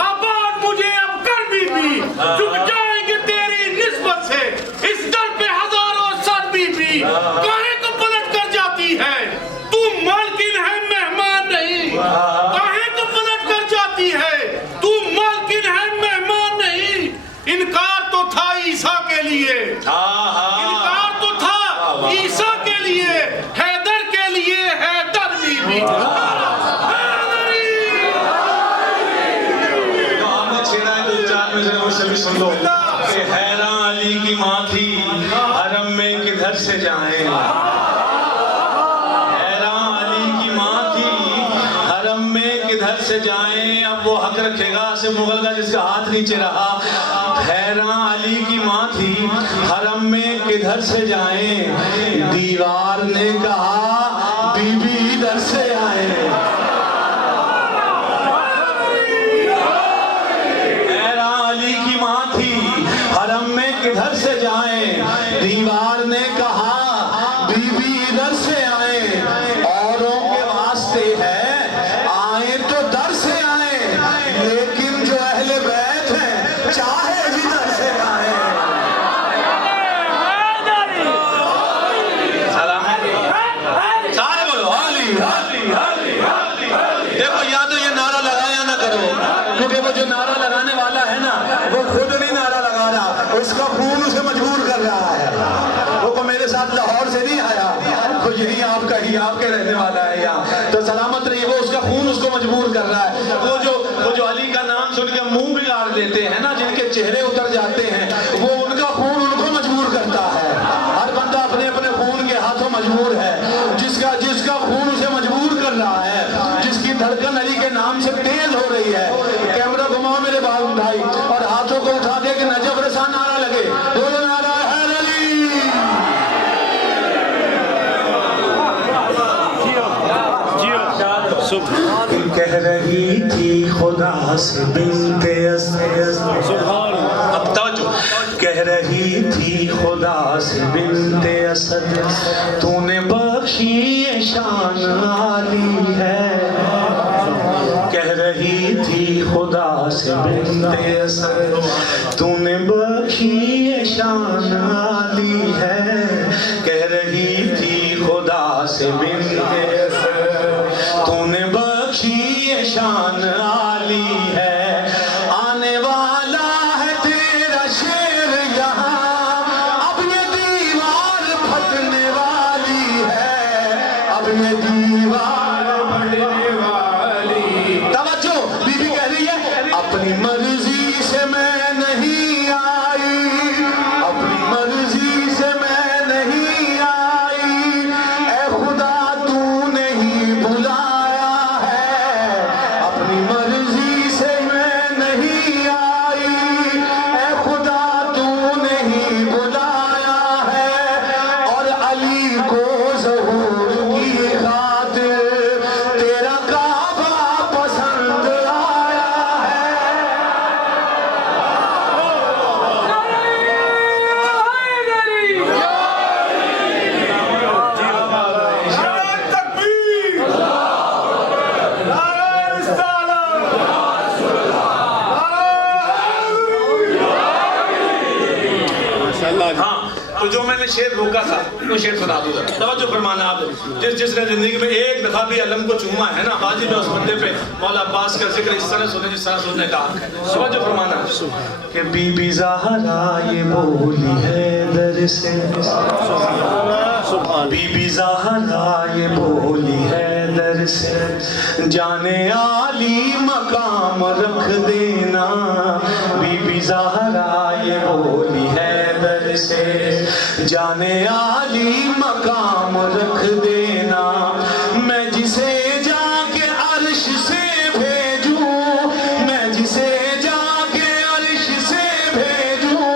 आबाद मुझे अब कर बीबी, झुक जाएंगे तेरी निस्बत से, इस दर पे हजारों सर बीबी, काहे को पलट कर जाती है, तू मालकिन है मेहमान नहीं, काहे को पलट कर जाती है, तू मालकिन है मेहमान नहीं। इनकार तो था ईसा के लिए, इनकार तो था ईसा के लिए, हैदर के लिए हैदर बीबी। सभी सुन लो कि हैरा अली की माँ थी, हरम में किधर से जाएं। हैरा अली की माँ थी, हरम में किधर से जाएं। अब वो हक रखेगा से मुगल का जिसका हाथ नीचे रहा। हैरा अली की माँ थी, हरम में किधर से जाएं। दीवार ने कहा बीबी इधर से आए। हरम में किधर से जाएं, दीवार ने कहा बीबी इधर से आए। औरों के वास्ते है आए तो दर से आए, लेकिन जो अहले बैत हैं चाहे जिधर से आए। सलाम सारे बोलो हाली हाली हाली। मजबूर कर रहा है। वो जो अली का नाम सुन के मुंह बिगाड़ देते हैं ना, जिनके चेहरे उतर जाते हैं, वो उनका खून उनको मजबूर करता है। हर बंदा अपने अपने खून के हाथों मजबूर है। जिसका खून उसे मजबूर कर रहा है, जिसकी धड़कन अली के नाम से तेज हो रही है। कैमरा घुमाओ मेरे भाई और हाथों को उठा दे कि नजफ रसा नारा लगे, बोलो नारा हैदर अली। कह रही थी खुदा से बिनते अब तवज्जो, कह रही थी खुदा से बिनते असद, तूने बख्शी ये शान आली है। कह रही थी खुदा से बिनते असद, तूने बख्शी ये शान आली है। कह रही थी खुदा से बिनते तूने बख्शी ये शान आली है। आने वाला है तेरा शेर यहाँ, अब ये दीवार फटने वाली है, अब ये दीवार फटने वाली। तवज्जो, बीबी कह रही है अपनी मर्जी से मैं नहीं आई, अपनी मर्जी से मैं नहीं आई, ऐ खुदा तूने ही बुलाया है, अपनी मर्जी से मैं नहीं आई, ऐ खुदा तूने ही बुलाया है। और अली को ज़हूर की खातिर तेरा काबा पसंद आया है। हाँ, तो जो मैंने शेर रोका था वो शेर सुना दूँ। तवज्जो फरमाना आप, जिसने जिंदगी में एक दफा भी अलम को चूमा है ना, वाजिब है उस बंदे पे मौला अब्बास का जिक्र इस तरह सुने जिस तरह सुनने का हक है। तवज्जो फरमाना कि बीबी ज़हरा ये बोली है दर से, बीबी ज़हरा ये बोली है दर से, जाने आली मकाम रख देना। बीबी ज़हरा ये बोली है दर से, जाने आली मकाम रख देना। मैं जिसे जाके अर्श से भेजूं, मैं जिसे जाके अर्श से भेजूं,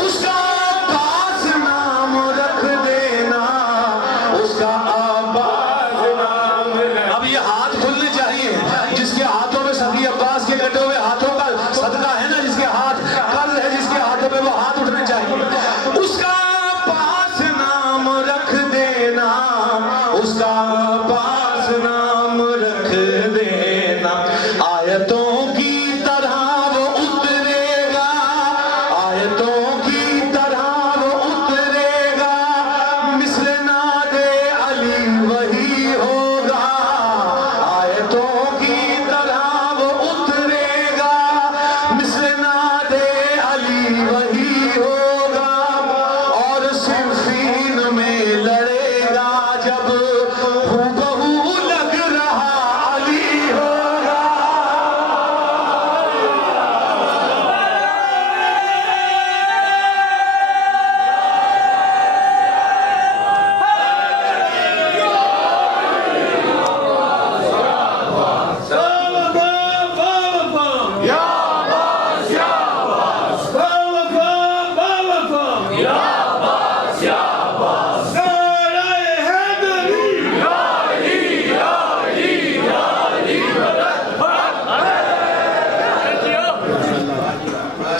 उसका अब्बास नाम रख देना, उसका अब्बास नाम। अब ये हाथ खुलने चाहिए, जिसके हाथों में सभी अब्बास के कटे हुए हाथों का सदका है ना, जिसके हाथ कर्ज है, जिसके हाथों में वो हाथ उठने चाहिए। उसका पास नाम रख देना, उसका पास नाम रख देना। आयतों की तरह वो उतरेगा, आयतों की तरह वो उतरेगा, मिस्र नादे अली वही होगा। आयतों की तरह वो उतरेगा, मिस्र नादे अली वही होगा। और सिर्फीन में लड़ेगा जब हूबहू लग रहा अली होगा।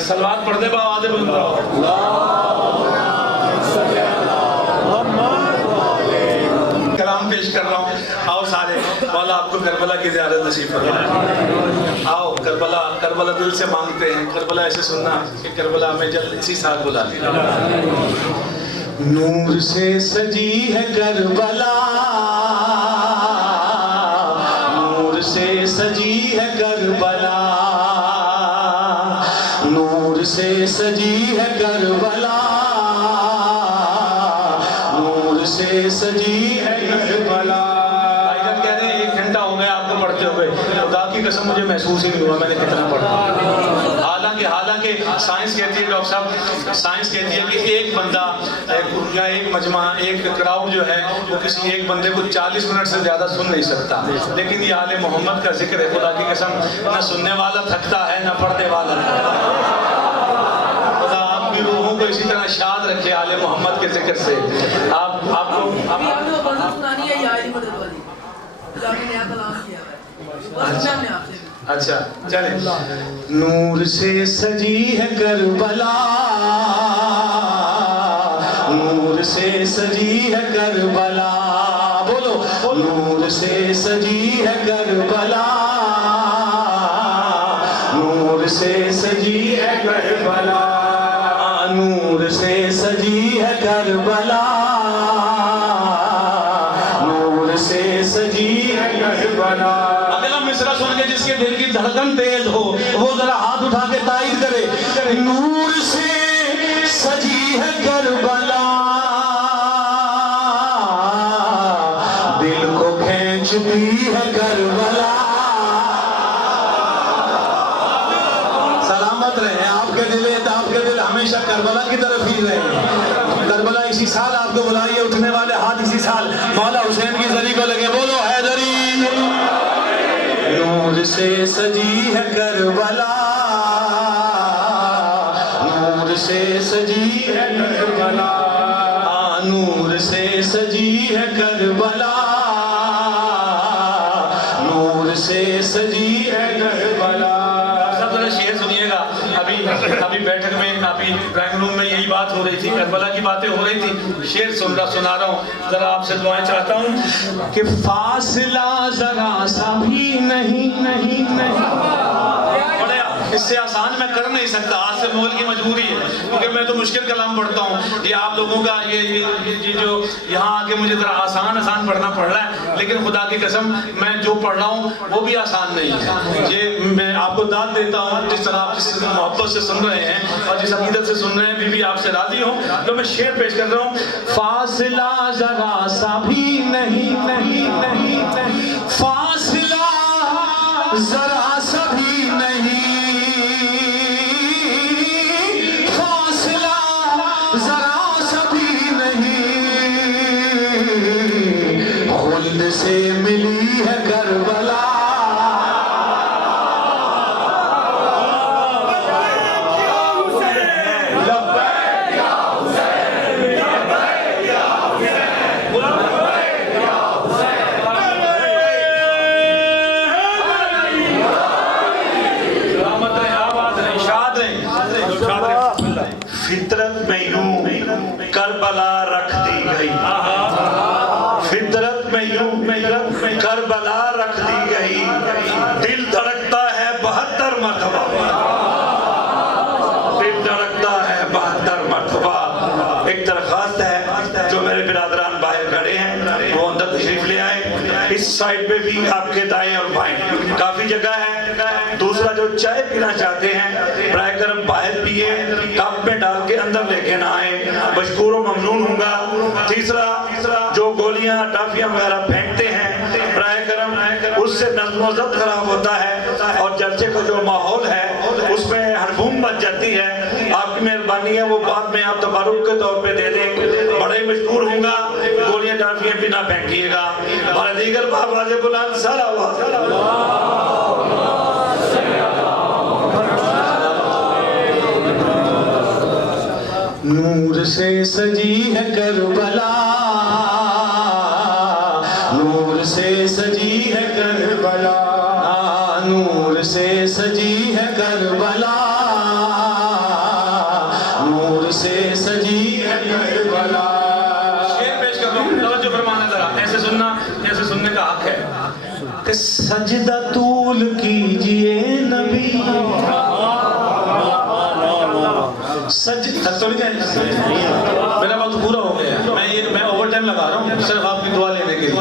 सलवात पढ़ दे आवाज़ बुलंद करो। कलाम पेश कर रहा हूँ, आओ सारे, मौला आपको करबला की ज़ियारत नसीब फरमाए। आओ करबला दिल से मांगते हैं, करबला ऐसे सुनना कि करबला हमें जल्द इसी साथ बुला लेना। नूर से सजी है करबला, नूर से सजी है करबला, नूर से सजी है करबला, नूर से सजी है करबला। भाईजान कह रहे हैं 1 घंटा हो गया आपको पढ़ते पढ़ते हुए खुदा की कसम मुझे महसूस ही नहीं हुआ मैंने कितना पढ़ा। हालांकि साइंस कहती है, डॉक्टर साहब साइंस कहती है कि एक बंदा या एक मजमा एक क्राउड जो है वो किसी एक बंदे को 40 मिनट से ज़्यादा सुन नहीं सकता, लेकिन ये आले मोहम्मद का जिक्र है, खुदा की कसम न सुनने वाला थकता है न पढ़ने वाला। खुदा आपकी रूहों को इसी तरह शाद रखे आले मोहम्मद के जिक्र से। अच्छा चले। नूर से सजी है करबला, नूर से सजी है करबला, बोलो नूर से सजी है करबला, नूर से सजी है करबला, नूर से सजी है करबला, नूर से सजी है करबला। अगला मिसरा सुन के जिसके दिल की धड़कन तेज हो वो जरा हाथ उठा के ताईद करे। नूर से सजी है करबला, दिल को खींचती है करबला। सलामत रहे आपके दिल हमेशा करबला की तरफ ही रहे। करबला इसी साल आपको बुलाइए, उठने वाले हाथ इसी साल मौला हुसैन की जरी को लगे, बोलो हैदरी। नूर से सजी है करबला, नूर से सजी है करबला, नूर से सजी है करबला, नूर से सजी है करबला। सब जरा शेर सुनिएगा। अभी बैठक में अभी ड्राइंग रूम में यही बात हो रही थी, करबला की बातें हो रही थी। शेर सुना रहा हूँ, जरा आपसे दुआएं चाहता हूँ कि फासला जरा सा भी नहीं नहीं नहीं। इससे आसान मैं कर नहीं सकता, आज से मोल की मजबूरी है, क्योंकि मैं तो मुश्किल कलाम पढ़ता हूँ। ये आप लोगों का ये जो यहाँ आके मुझे जरा आसान पढ़ना पड़ रहा है, लेकिन खुदा की कसम मैं जो पढ़ रहा हूँ वो भी आसान नहीं है। ये मैं आपको दाद देता हूँ, जिस तरह आप जिस मोहब्बत से सुन रहे हैं और जिस अकीदत से सुन रहे हैं, बीवी आपसे राजी हूँ, तो मैं शेर पेश कर रहा हूँ। फासला जरा सा भी नहीं नहीं नहीं नहीं, फासला जरा सा भी नहीं, से मिली है करबला। फितरत में यूं करबला रख दी गई, फितरत में यूं करबला रख दी गई, दिल धड़कता है 72 मरतबा, दिल धड़कता है 72 मरतबा। एक दरखास्त है जो मेरे बिरादरान बाहर खड़े हैं वो अंदर तशरीफ ले आए। इस साइड पे भी आपके दाएं और बाएं काफी जगह है। दूसरा जो चाय पीना चाहते हैं बराए करम बाहर पिए, कप में डाल के अंदर लेके ना आए, मशकूर व ममनून होगा। तीसरा जो गोलियां टाफियां वगैरह फेंकते हैं बराए करम उससे नज़्म व ज़ब्त खराब होता है और जलसे का जो माहौल है उसमें हड़बूम मच जाती है। आपकी मेहरबानी है वो बाद में आप तबारुक के तौर पे दे दें, बड़े मशकूर होगा। गोलियां टाफियां भी ना फेंकिएगा। हमारे दीगर बाबा से बुलंद सलावत। नूर से सजी है करबला, नूर से सजी है करबला, नूर से सजी है करबला, नूर से सजी है करबला। शेर पेश कर रहा हूँ, तवज्जो फरमाना जरा, ऐसे सुनना जैसे सुनने का हक है कि सजदा तूल कीजिए नबी, मेरा वक्त पूरा हो गया, मैं ओवर टाइम लगा रहा हूँ सिर्फ आपकी दुआ लेने के लिए।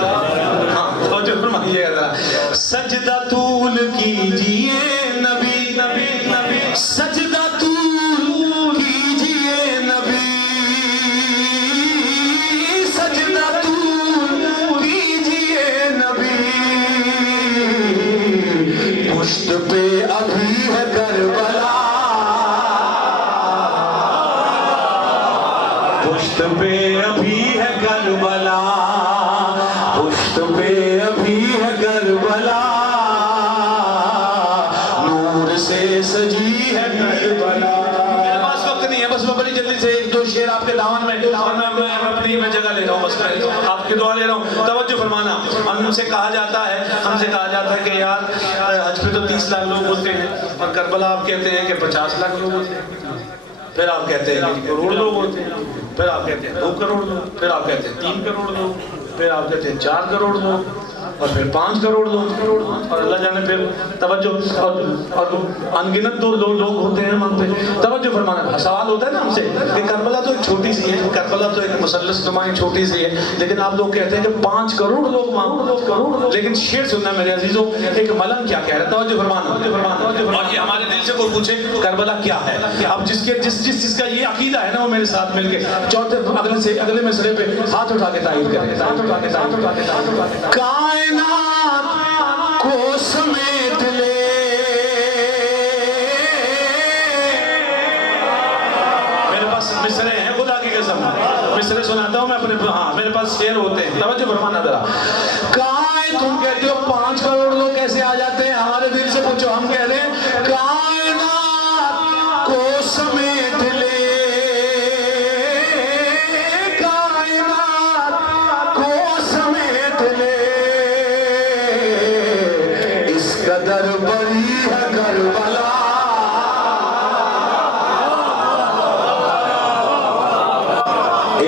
हाँ तो जो फरमाइएगा जरा, सजदा तूल कीजिए नबी, नबी नबी, सजदा तूल कीजिए नबी, सजदा तूल कीजिए नबी, पुश्त पे अभी है करबला, पुश्त पे अभी है करबला, पुश्त पे अभी है करबला, नूर से सजी है करबला। मेरे पास वक्त नहीं है, बस मैं बड़ी जल्दी से एक दो शेर आपके दामन में, मैं जगह ले रहा हूँ, बस मैं आपकी दुआ ले रहा हूँ, तवज्जो फरमाना। हमसे कहा जाता है कि यार हज पे तो 30 लाख लोग होते हैं, और करबला आप कहते हैं कि 50 लाख लोग होते हैं, फिर आप कहते हैं कि करोड़ लोग होते हैं, फिर आप कहते हैं 2 करोड़ लोग, फिर आप कहते हैं 3 करोड़ लोग, फिर आप कहते हैं 4 करोड़ लोग, और फिर 5 करोड़ लोग, और अल्लाह जाने फिर तवज्जो, और अनगिनत तो लोग होते हैं वहाँ पे। तवज्जो फरमाना। सवाल होता है ना हमसे कि करबला तो एक छोटी सी है, करबला तो एक मुसल्लस नुमाई छोटी सी है, लेकिन आप लोग कहते हैं कि 5 करोड़ लोग वहाँ। लेकिन शेर सुनना मेरे अजीजों, एक मलंग क्या कह रहा है, तवज्जो फरमाना। और ये हमारे दिल से कोई पूछे करबला क्या है, अब जिसका ये अकीदा है ना, वो मेरे साथ मिलके चौथे अगले मिसरे पे हाथ उठा के तारीफ करें। कायनात को समेट ले, मेरे पास मिसरे हैं, खुदा की कसम मिसरे सुनाता हूँ मैं अपने, हाँ मेरे पास शेर होते हैं, तवज्जो फरमाना जरा। तुम कहते हो 5 करोड़ लोग कैसे आ जाते हैं, हमारे दिल से पूछो, हम कह रहे हैं कायनात को समेट ले, कायनात को समेट ले, इस कदर बड़ी है करबला,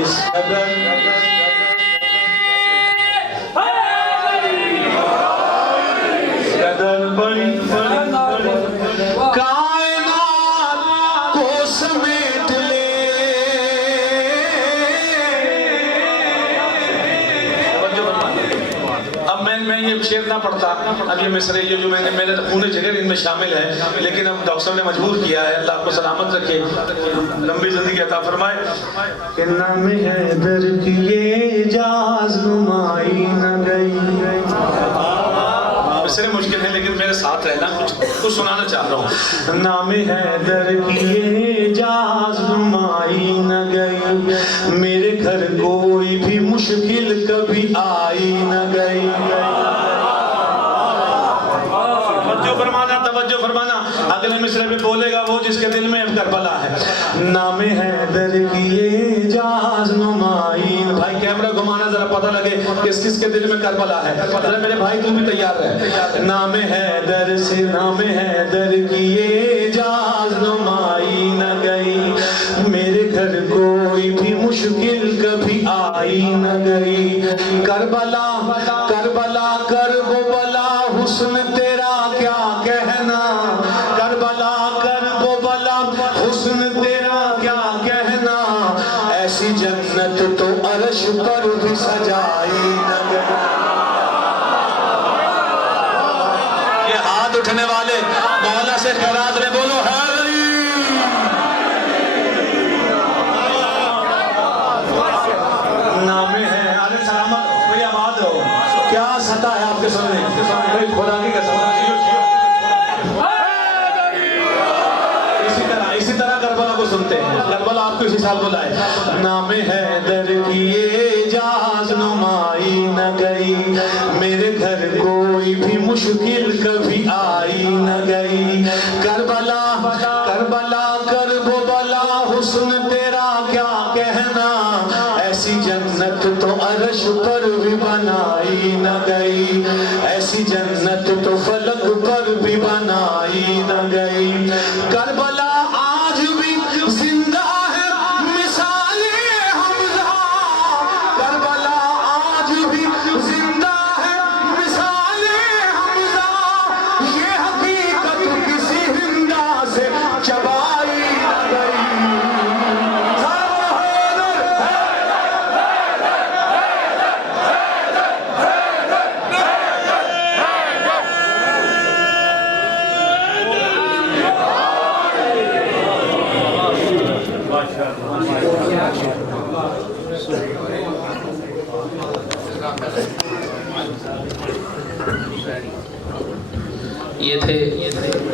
इस कदर शेर ना पढ़ता, अब ये मिसरे ये जो मैंने मेरे पूरे जगह इनमें शामिल है, लेकिन अब डॉक्टर साहब ने मजबूर किया है, अल्लाह आपको सलामत रखे, लंबी जिंदगी अता फरमाए। कि नाम हैदर की ये जाज़ नुमाई न गई। मिसरे मुश्किल है, लेकिन मेरे साथ रहना, कुछ सुनाना चाह रहा हूँ। नाम हैदर की ये जाज़ नुमाई न गई, मेरे घर कोई भी मुश्किल कभी आई न गई। तवज्जो फरमाना। अगले मिसरे में बोलेगा वो जिसके दिल में करबला है। नाम हैदर की ये जाज़ नुमाईन। भाई कैमरा घुमाना जरा पता लगे किस किसके दिल में करबला है। जरा मेरे भाई तुम भी तैयार रहे। नाम हैदर से नाम हैदर की ये जाज़ नुमाई न गई, मेरे घर कोई भी मुश्किल कभी आई न गई। करबला करबला करबो बला हुस्न तेरा क्या कहना, करबला करबो बला हुस्न तेरा क्या कहना, ऐसी जन्नत तो अर्श पर भी सजाई न गई। ये हाथ उठने वाले मौला से खैरात ले बोलो हैदरी। नाम है अरे सलामत भैया बात हो क्या सता है आपके सामने, खुदा की कसम। इसी तरह करबला को सुनते हैं। करबला आपको इसी साल बुलाए। नाम हैदर की ये जाज़ नुमाई न गई, मेरे घर कोई भी मुश्किल कभी आई न गई। करबला करबला करबो बला हुस्न तेरा क्या कहना, ऐसी जन्नत तो अर्श पर भी बनाई न गई, ऐसी जन्नत तो फलक पर भी बनाई न गई। करबला आज भी जिंदा है मिसाले हमजा, करबला आज भी जिंदा है मिसाले हमजा, ये हकीकत किसी हिंदा से चबाई न गई। ये थे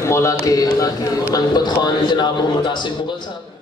मौला के मनपत ख्वान जनाब मोहम्मद आसिफ मुगल साहब।